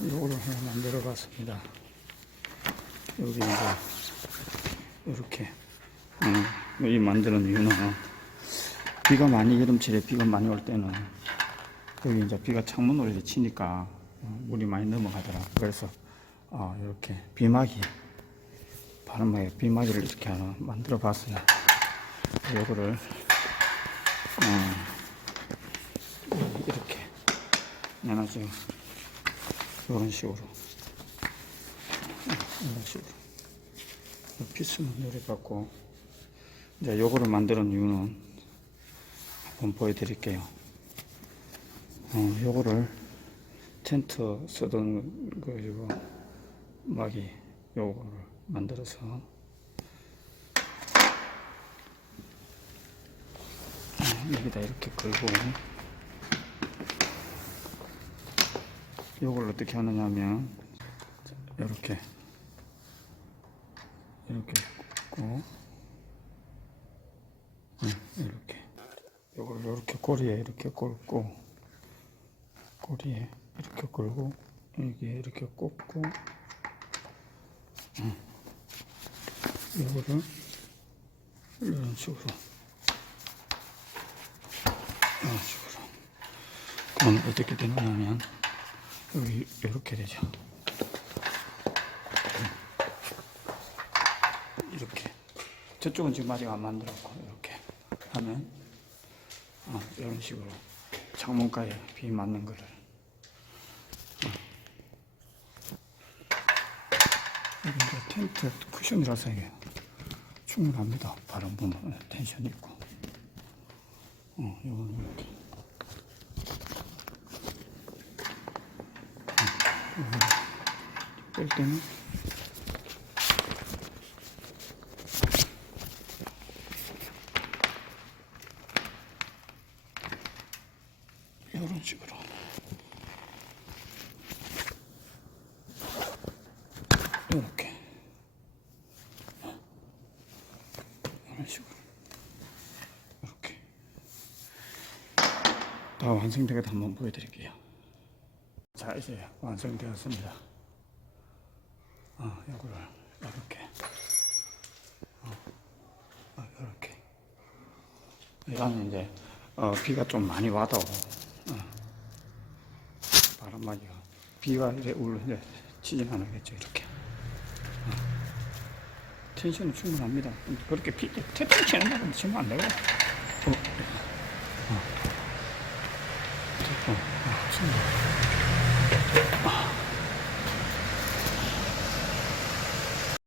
요거를 하나 만들어 봤습니다. 여기 이제 이렇게 어, 이 만드는 이유는 비가 많이 여름철에 비가 많이 올 때는 여기 이제 비가 창문으로 이제 치니까 어, 물이 많이 넘어가더라. 그래서 어, 이렇게 비막이 바람막이 비막이를 이렇게 하나 만들어 봤어요. 요거를 어, 이렇게 내놔줘 이런 식으로. 이런 식으로. 피스만 내려갖고 이제 요거를 만드는 이유는 한번 보여드릴게요. 어, 요거를 텐트 쓰던 그 이거 막이 요거를 만들어서. 어, 여기다 이렇게 걸고 요걸 어떻게 하느냐 하면 이렇게 이렇게 꽂고 응, 이렇게 요걸 이렇게 꼬리에 이렇게 꽂고 꼬리에 이렇게 걸고 여기에 이렇게 꽂고 응. 요거를 이런 식으로 이런 식으로 그럼 어떻게 되느냐 하면 여기 이렇게 되죠. 이렇게 저쪽은 지금 아직 안 만들었고 이렇게 하면 어, 이런 식으로 창문가에 비 맞는 거를 어. 이제 텐트 쿠션이라서 이게 충분합니다. 바람 보면 텐션 있고 어, 이건 이렇게 뺄 때는. 이런 식으로. 이렇게. 이런 식으로. 이렇게. 다 완성되게 한번 보여드릴게요. 자 이제 완성되었습니다. 어, 요거를 이렇게 어, 어, 이렇게 이거는 이제 어, 비가 좀 많이 와도 어, 바람막이가 비가 이제 치진 않겠죠 이렇게 어. 텐션은 충분합니다. 그렇게 비 태풍 치는 날은 치면 안 되고 어, 어. 태풍 어, 충분.